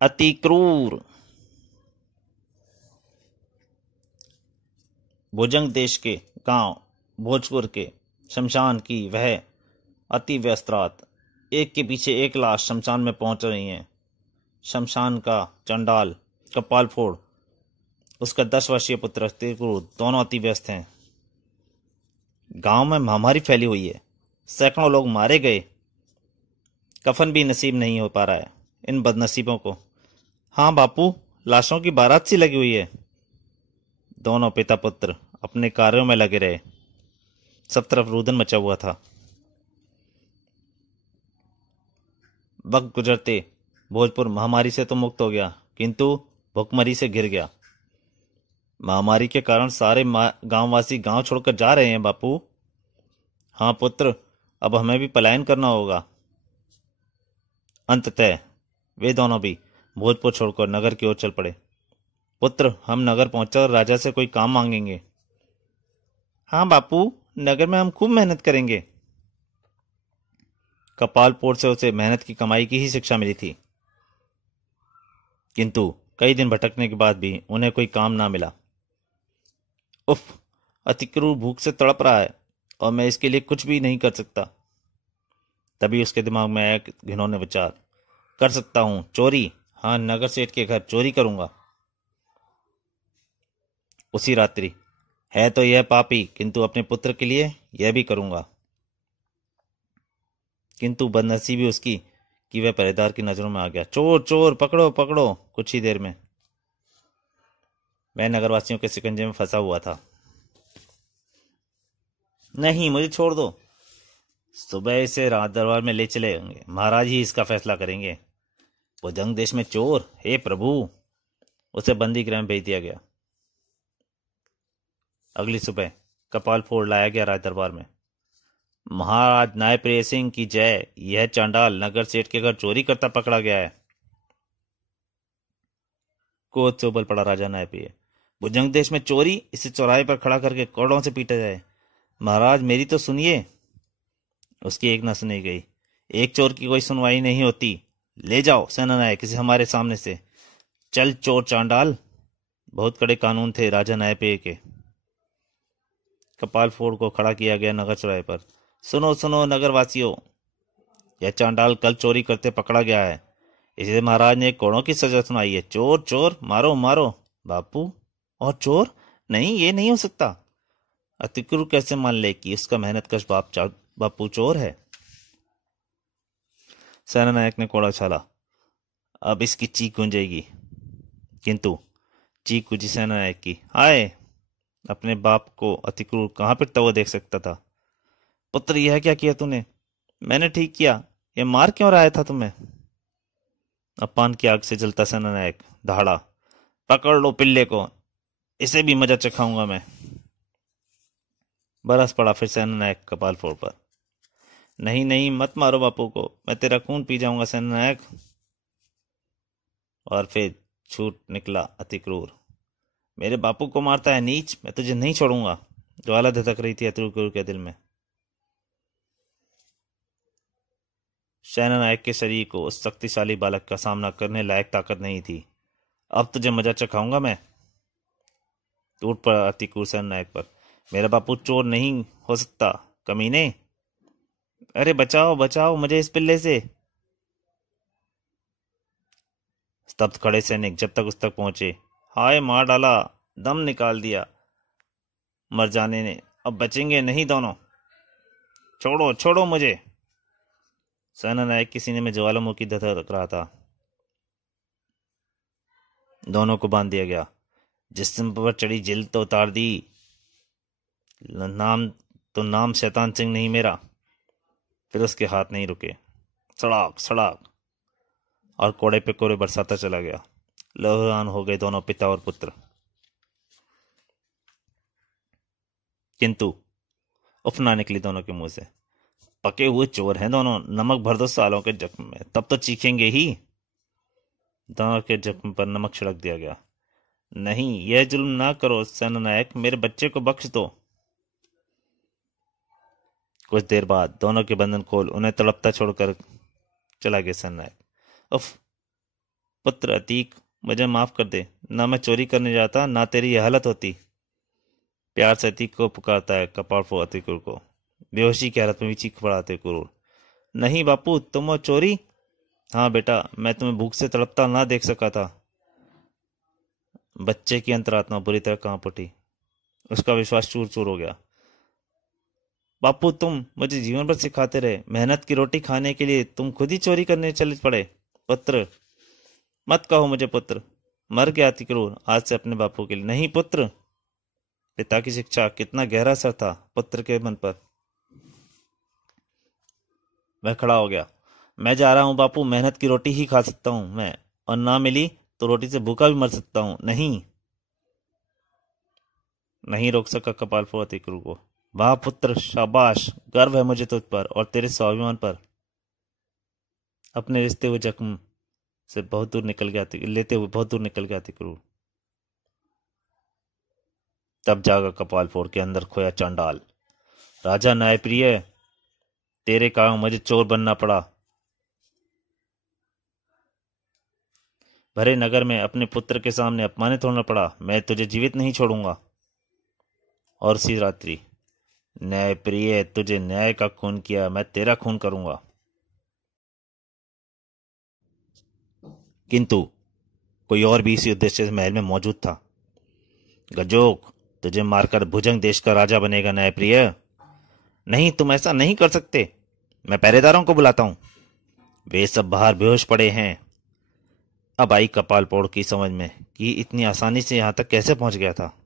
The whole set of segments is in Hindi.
अति क्रूर। भुजंग देश के गांव भोजपुर के शमशान की वह अति व्यस्त रात, एक के पीछे एक लाश शमशान में पहुंच रही हैं। शमशान का चंडाल कपाल फोड़, उसका 10 वर्षीय पुत्र त्रिक्रूर दोनों अति व्यस्त हैं। गांव में महामारी फैली हुई है, सैकड़ों लोग मारे गए, कफन भी नसीब नहीं हो पा रहा है इन बदनसीबों को। हाँ बापू, लाशों की बारात सी लगी हुई है। दोनों पिता पुत्र अपने कार्यों में लगे रहे। सब तरफ रुदन मचा हुआ था। वक्त गुजरते भोजपुर महामारी से तो मुक्त हो गया, किंतु भुखमरी से घिर गया। महामारी के कारण सारे गांववासी गांव छोड़कर जा रहे हैं बापू। हाँ पुत्र, अब हमें भी पलायन करना होगा। अंततः वे दोनों भी भोजपुर छोड़कर नगर की ओर चल पड़े। पुत्र, हम नगर पहुंचकर राजा से कोई काम मांगेंगे। हाँ बापू, नगर में हम खूब मेहनत करेंगे। कपालपोर से उसे मेहनत की कमाई की ही शिक्षा मिली थी, किंतु कई दिन भटकने के बाद भी उन्हें कोई काम ना मिला। उफ, अतिक्रूर भूख से तड़प रहा है और मैं इसके लिए कुछ भी नहीं कर सकता। तभी उसके दिमाग में आया एक घिनौने विचार। कर सकता हूं चोरी। हाँ, नगर सेठ के घर चोरी करूंगा। उसी रात्रि, है तो यह पापी, किंतु अपने पुत्र के लिए यह भी करूंगा। किंतु बदनसीबी उसकी कि वह पहरेदार की नजरों में आ गया। चोर चोर, पकड़ो पकड़ो। कुछ ही देर में वह नगरवासियों के शिकंजे में फंसा हुआ था। नहीं, मुझे छोड़ दो। सुबह इसे राज दरबार में ले चले होंगे, महाराज ही इसका फैसला करेंगे। भुजंग देश में चोर, हे प्रभु। उसे बंदी गृह में भेज दिया गया। अगली सुबह कपाल फोड़ लाया गया राज दरबार में। महाराज न्यायप्रिय सिंह की जय। यह चांडाल नगर सेठ के घर चोरी करता पकड़ा गया है। क्रोध से उबल पड़ा राजा न्यायप्रिय। भुजंग देश में चोरी, इसे चौराहे पर खड़ा करके कोड़ों से पीटा जाए। महाराज मेरी तो सुनिए। उसकी एक न सुनी गई। एक चोर की कोई सुनवाई नहीं होती। ले जाओ सेनानायक इसे हमारे सामने से। चल चोर चांडाल। बहुत कड़े कानून थे राजा न्यायप्रिय के। कपाल फोड़ को खड़ा किया गया नगर चौराहे पर। सुनो सुनो नगरवासियों, यह चांडाल कल चोरी करते पकड़ा गया है। इसे महाराज ने कोड़ों की सजा सुनाई है। चोर चोर, मारो मारो। बापू, और चोर? नहीं, ये नहीं हो सकता। अतिक्रूर कैसे मान ले कि उसका मेहनतकश बापू चोर है? सेनानायक ने कोड़ा उछाला। अब इसकी चीख गूंजेगी। किंतु चीख गूंजी सेनानायक की। हाय, अपने बाप को अतिक्रूर कहां पिटता हुआ देख सकता था। पुत्र, यह क्या किया तूने? मैंने ठीक किया। यह मार क्यों रहा था तुम्हें? अपमान की आग से जलता सेनानायक दहाड़ा। पकड़ लो पिल्ले को, इसे भी मजा चखाऊंगा मैं। बरस पड़ा फिर सेनानायक कपाल फोड़ पर। नहीं नहीं, मत मारो बापू को, मैं तेरा खून पी जाऊंगा सेनानायक। और फिर छूट निकला अतिक्रूर। मेरे बापू को मारता है नीच, मैं तुझे नहीं छोड़ूंगा। ज्वाला धधक रही थी अतिक्रूर के दिल में। सेनानायक के शरीर को उस शक्तिशाली बालक का सामना करने लायक ताकत नहीं थी। अब तुझे मजा चखाऊंगा मैं। टूट पड़ा अतिक्रूर सेनानायक पर। मेरा बापू चोर नहीं हो सकता, कमीने। अरे बचाओ बचाओ मुझे इस पिल्ले से। स्तब्ध खड़े सैनिक जब तक उस तक पहुंचे। हाय, मार डाला, दम निकाल दिया मर जाने ने। अब बचेंगे नहीं दोनों। छोड़ो छोड़ो मुझे। सेनानायक के सीने में ज्वालामुखी धधक रहा था। दोनों को बांध दिया गया। जिस्म पर चढ़ी जिल्द तो उतार दी। नाम शैतान सिंह नहीं मेरा। फिर उसके हाथ नहीं रुके। सड़ाक सड़ाक, और कोड़े पे कोड़े बरसाता चला गया। लहूलुहान हो गए दोनों पिता और पुत्र। किंतु उफना निकली दोनों के मुंह से। पके हुए चोर हैं दोनों, नमक भर दो सालों के जख्म में, तब तो चीखेंगे ही। दोनों के जख्म पर नमक छिड़क दिया गया। नहीं, यह जुल्म ना करो सेनानायक, मेरे बच्चे को बख्श दो। कुछ देर बाद दोनों के बंधन खोल उन्हें तड़पता छोड़कर चला गया सेनानायक। उफ, पुत्र अतीक, मुझे माफ कर दे, ना मैं चोरी करने जाता, ना तेरी यह हालत होती। प्यार से अतीक को पुकारता है कपाल फोड़ अतिक्रूर को। बेहोशी की हालत में भी चीख पड़ा अतिक्रूर। नहीं बापू, तुम वो चोरी? हाँ बेटा, मैं तुम्हें भूख से तड़पता ना देख सका था। बच्चे की अंतरात्मा बुरी तरह कांप उठी। उसका विश्वास चूर चूर हो गया। बापू, तुम मुझे जीवन भर सिखाते रहे, मेहनत की रोटी खाने के लिए तुम खुद ही चोरी करने चले पड़े। पुत्र, मत कहो मुझे पुत्र। मर गया अतिक्रूर आज से अपने बापू के लिए। नहीं पुत्र। पिता की शिक्षा कितना गहरा असर था पुत्र के मन पर। वह खड़ा हो गया। मैं जा रहा हूं बापू, मेहनत की रोटी ही खा सकता हूं मैं, और ना मिली तो रोटी से भूखा भी मर सकता हूं। नहीं, नहीं रोक सका कपाल फोड़ अतिक्रूर को। वाह पुत्र, शाबाश, गर्व है मुझे तुझ पर और तेरे स्वाभिमान पर। अपने रिश्ते हुए जख्म से बहुत दूर निकल गया, लेते हुए बहुत दूर निकल गया अतिक्रूर। तब जागा कपाल फोड़ के अंदर खोया चांडाल। राजा न्यायप्रिय, तेरे कारण मुझे चोर बनना पड़ा। भरे नगर में अपने पुत्र के सामने अपमानित होना पड़ा। मैं तुझे जीवित नहीं छोड़ूंगा। और उसी रात्रि, न्यायप्रिय, तुझे न्याय का खून किया, मैं तेरा खून करूंगा। किंतु कोई और भी इसी उद्देश्य से महल में मौजूद था। गजोक, तुझे मारकर भुजंग देश का राजा बनेगा न्यायप्रिय। नहीं, तुम ऐसा नहीं कर सकते। मैं पहरेदारों को बुलाता हूं, वे सब बाहर बेहोश पड़े हैं। अब आई कपाल पोड़ की समझ में कि इतनी आसानी से यहां तक कैसे पहुंच गया था।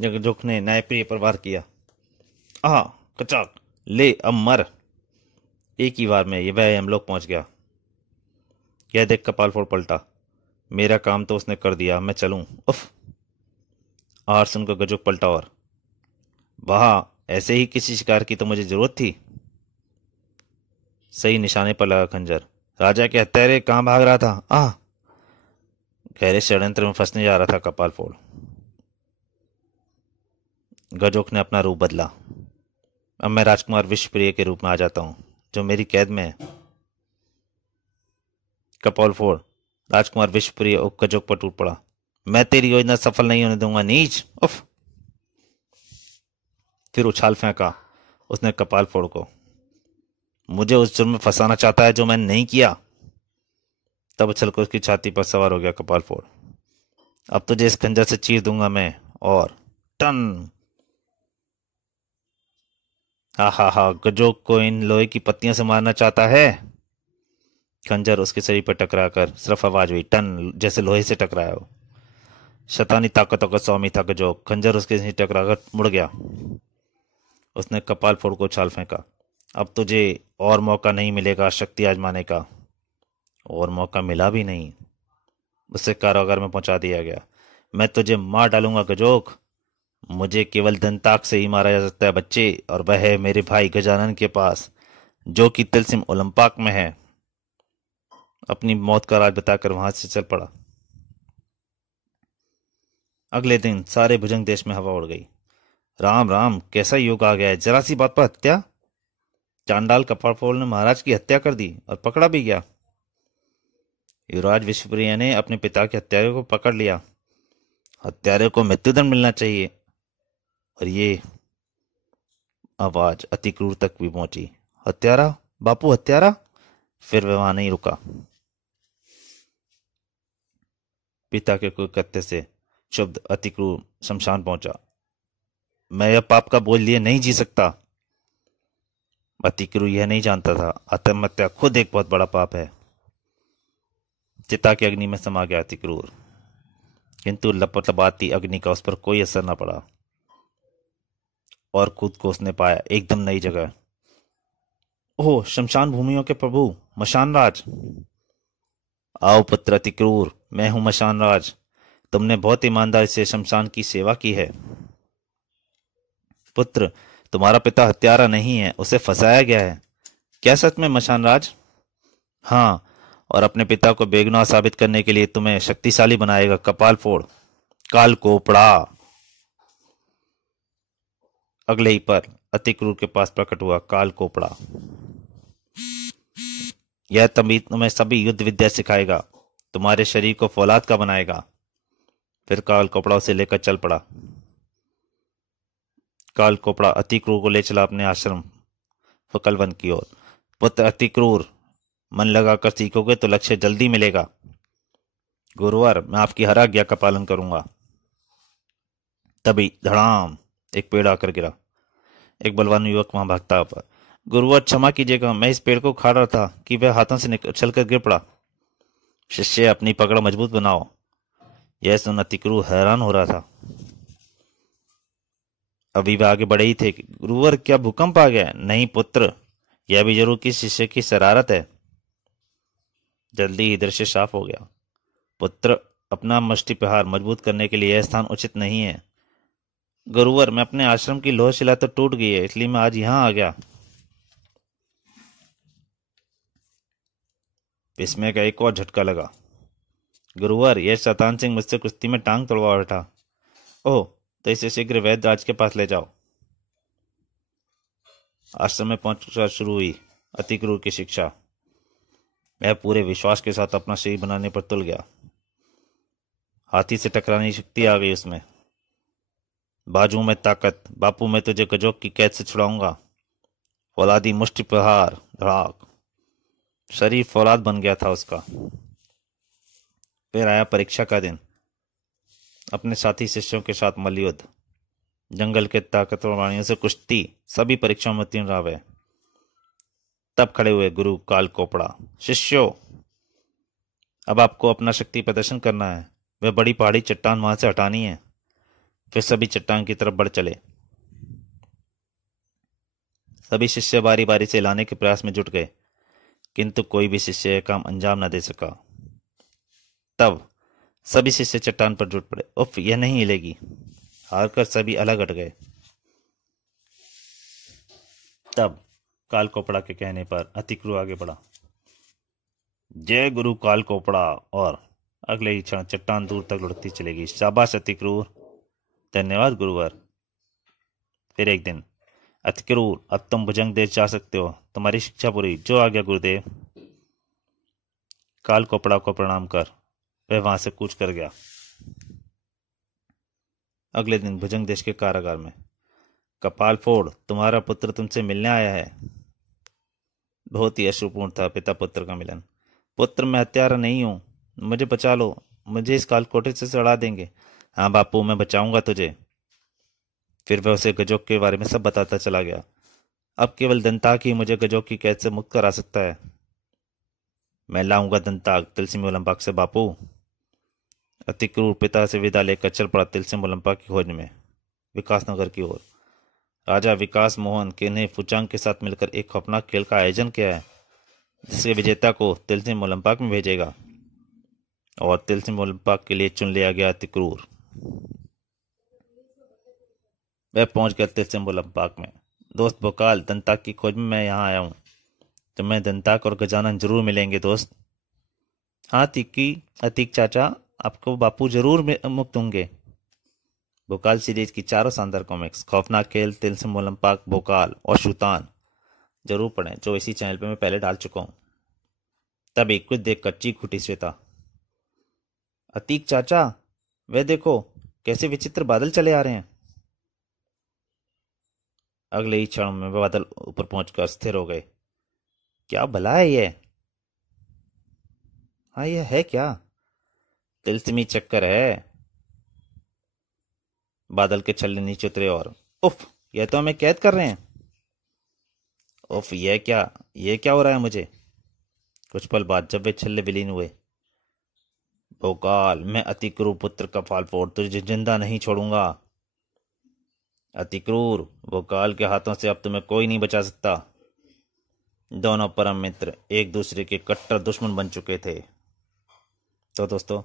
गजोक ने न्यायप्रिय पर वार किया। आह, कचाक, ले अब मर। एक ही बार में वह यमलोक पहुंच गया। यह देख कपाल फोड़ पलटा। मेरा काम तो उसने कर दिया, मैं चलूं। उफ। आर सुनकर गजोक पलटा और, वाह, ऐसे ही किसी शिकार की तो मुझे जरूरत थी। सही निशाने पर लगा खंजर। राजा के हत्यारे कहां भाग रहा था? आह। गहरे षड्यंत्र में फंसने जा रहा था कपाल फोड़। गजोक ने अपना रूप बदला। अब मैं राजकुमार विश्वप्रिय के रूप में आ जाता हूं, जो मेरी कैद में है। कपाल फोड़ राजकुमार विश्वप्रिय और गजोक पर टूट पड़ा। मैं तेरी योजना सफल नहीं होने दूंगा, नीच। उफ। फिर उछाल फेंका उसने कपाल फोड़ को। मुझे उस जुर्म में फंसाना चाहता है जो मैंने नहीं किया। तब उछलकर उसकी छाती पर सवार हो गया कपाल फोड़। अब तुझे इस खंजर से चीर दूंगा मैं। और टन। हा हा हा, गजोक को इन लोहे की पत्तियों से मारना चाहता है। खंजर उसके शरीर पर टकराकर सिर्फ आवाज हुई, टन, जैसे लोहे से टकराया हो। शैतानी ताकतों का स्वामी था गजोक। खंजर उसके से टकराकर मुड़ गया। उसने कपाल फोड़ को उछाल फेंका। अब तुझे और मौका नहीं मिलेगा शक्ति आजमाने का। और मौका मिला भी नहीं। उसे कारागार में पहुंचा दिया गया। मैं तुझे मार डालूंगा गजोक। मुझे केवल दंताक से ही मारा जा सकता है बच्चे, और वह है मेरे भाई गजानन के पास, जो कि तिलसिम ओलंपाक में है। अपनी मौत का राज बताकर वहां से चल पड़ा। अगले दिन सारे भुजंग देश में हवा उड़ गई। राम राम, कैसा युग आ गया है, जरा सी बात पर हत्या। चांडाल कपाल फोड़ ने महाराज की हत्या कर दी और पकड़ा भी गया। युवराज विश्वप्रिय ने अपने पिता के हत्यारे को पकड़ लिया। हत्यारे को मृत्युदंड मिलना चाहिए। और ये आवाज अति क्रूर तक भी पहुंची। हत्यारा, बापू हत्यारा। फिर वह वहां नहीं रुका। पिता के कोई कृत्य से शुद्ध अति क्रूर शमशान पहुंचा। मैं यह पाप का बोझ लिए नहीं जी सकता। अति क्रूर यह नहीं जानता था आत्महत्या खुद एक बहुत बड़ा पाप है। चिता की अग्नि में समा गया अति क्रूर, किंतु लपलपाती अग्नि का उस पर कोई असर न पड़ा और खुद को उसने पाया एकदम नई जगह। ओह, शमशान भूमियों के प्रभु मशान राज। आओ पुत्र अति क्रूर, मैं हूं मशान राज। तुमने बहुत ईमानदारी से शमशान की सेवा की है। पुत्र, तुम्हारा पिता हत्यारा नहीं है, उसे फंसाया गया है। क्या सच में मशान राज? हाँ, और अपने पिता को बेगुनाह साबित करने के लिए तुम्हें शक्तिशाली बनाएगा कपाल फोड़, काल कोपड़ा। अगले ही पर अति क्रूर के पास प्रकट हुआ काल कोपड़ा। यह तभी तुम्हें सभी युद्ध विद्या सिखाएगा, तुम्हारे शरीर को फौलाद का बनाएगा। फिर काल कोपड़ा उसे लेकर चल पड़ा। काल कोपड़ा अति क्रूर को ले चला अपने आश्रम फकलवन की ओर। पुत्र अति क्रूर, मन लगाकर सीखोगे तो लक्ष्य जल्दी मिलेगा। गुरुवर, मैं आपकी हर आज्ञा का पालन करूंगा। तभी धड़ाम एक पेड़ आकर गिरा। एक बलवान युवक वहां भागता हुआ। गुरुवर क्षमा कीजिएगा, मैं इस पेड़ को उखाड़ रहा था कि वह हाथों से उछलकर गिर पड़ा। शिष्य, अपनी पकड़ मजबूत बनाओ। यह सुन अति क्रूर हैरान हो रहा था। अभी वह आगे बढ़े ही थे। गुरुवर, क्या भूकंप आ गया? नहीं पुत्र, यह भी जरूर किसी शिष्य की शरारत है। जल्दी ही दृश्य साफ हो गया। पुत्र, अपना मुष्टि प्रहार मजबूत करने के लिए यह स्थान उचित नहीं है। गुरुवर, मैं अपने आश्रम की लोह शिला तो टूट गई है, इसलिए मैं आज यहां आ गया। विस्मय का एक और झटका लगा। गुरुवर, यह शैतान सिंह मुझसे कुश्ती में टांग तोड़वा बैठा। ओह, तो इसे शीघ्र वैद्य राज के पास ले जाओ। आश्रम में पहुंचकर शुरू हुई अति क्रूर की शिक्षा। वह पूरे विश्वास के साथ अपना शरीर बनाने पर तुल गया। हाथी से टकराने की शक्ति आ गई उसमें। बाजू में ताकत, बापू मैं तुझे गजोक की कैद से छुड़ाऊंगा। फौलादी मुष्टि प्रहार, धड़ाक। शरीर फौलाद बन गया था उसका। फिर आया परीक्षा का दिन। अपने साथी शिष्यों के साथ मल्लयुद्ध, जंगल के ताकतवर प्राणियों से कुश्ती, सभी परीक्षाओं में उत्तीर्ण रहा वह। तब खड़े हुए गुरु काल कोपड़ा। शिष्यों, अब आपको अपना शक्ति प्रदर्शन करना है। वह बड़ी पहाड़ी चट्टान वहां से हटानी है। फिर सभी चट्टान की तरफ बढ़ चले। सभी शिष्य बारी बारी से लाने के प्रयास में जुट गए, किंतु कोई भी शिष्य यह काम अंजाम न दे सका। तब सभी शिष्य चट्टान पर जुट पड़े। उफ, यह नहीं हिलेगी। हारकर सभी अलग हट गए। तब काल कोपड़ा के कहने पर अति क्रूर आगे बढ़ा। जय गुरु काल कोपड़ा। और अगले ही क्षण चट्टान दूर तक लुढ़कती चलेगी। शाबाश अति क्रूर। धन्यवाद गुरुवर। फिर एक दिन, अति क्रूर, अब तुम भुजंग देश जा सकते हो। तुम्हारी शिक्षा पूरी। जो आ गया गुरुदेव। काल कोपड़ा को प्रणाम कर वह वहां से कूच कर गया। अगले दिन भुजंग देश के कारागार में। कपाल फोड़, तुम्हारा पुत्र तुमसे मिलने आया है। बहुत ही अश्रुपूर्ण था पिता पुत्र का मिलन। पुत्र, मैं हत्यारा नहीं हूं, मुझे बचा लो। मुझे इस काल कोठरी से चढ़ा देंगे। हाँ बापू, मैं बचाऊंगा तुझे। फिर वह उसे गजोक के बारे में सब बताता चला गया। अब केवल दंताक ही मुझे गजोक की कैद से मुक्त करा सकता है। मैं लाऊंगा दंताक तिलसिम ओलंपाक से बापू। अति क्रूर पिता से विदा लेकर चल पड़ा तिलसिम ओलंपाक की खोज में विकासनगर की ओर। राजा विकास मोहन ने फुचांग के साथ मिलकर एक खौफनाक खेल का आयोजन किया है, जिसके विजेता को तिलसिम ओलंपाक में भेजेगा। और तिलसिम ओलंपाक के लिए चुन लिया गया अति क्रूर। वह पहुंच गया तिलसिम ओलंपाक में। दोस्त भोकाल, दंताक की खोज में मैं यहाँ आया हूँ। तुम्हें दंताक और गजानन जरूर मिलेंगे दोस्त। हाँ अतीक चाचा, आपको बापू जरूर मुक्त होंगे। भोकाल सीरीज की चारों शानदार कॉमिक्स, खौफनाक खेल, तिलसिम ओलंपाक, भोकाल और शूतान जरूर पढ़ें, जो इसी चैनल पे मैं पहले डाल चुका हूँ। तभी कुछ देख कच्ची खुटी श्वेता। अतीक चाचा, वे देखो कैसे विचित्र बादल चले आ रहे हैं। अगले ही क्षण में बादल ऊपर पहुंचकर स्थिर हो गए। क्या भला है ये? हाँ, यह है क्या? तिलस्मी चक्कर है। बादल के छल्ले नीचे उतरे और उफ, यह तो हमें कैद कर रहे हैं। उफ, यह क्या हो रहा है मुझे? कुछ पल बाद जब वे छल्ले विलीन हुए। भोकाल, मैं अति क्रूर पुत्र का फाल फोड़ तुझे जिंदा नहीं छोड़ूंगा। अति क्रूर, भोकाल के हाथों से अब तुम्हें कोई नहीं बचा सकता। दोनों परम मित्र एक दूसरे के कट्टर दुश्मन बन चुके थे। तो दोस्तों,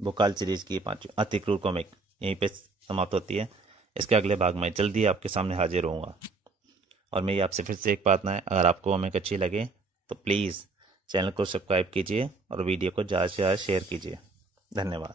भोकाल सीरीज की 5 अति क्रूर कॉमिक यहीं पे समाप्त होती है। इसके अगले भाग में जल्दी आपके सामने हाजिर होऊंगा। और मेरी आपसे फिर से एक प्रार्थना है, अगर आपको कॉमिक अच्छी लगे तो प्लीज़ चैनल को सब्सक्राइब कीजिए और वीडियो को ज़्यादा से ज़्यादा शेयर कीजिए। धन्यवाद।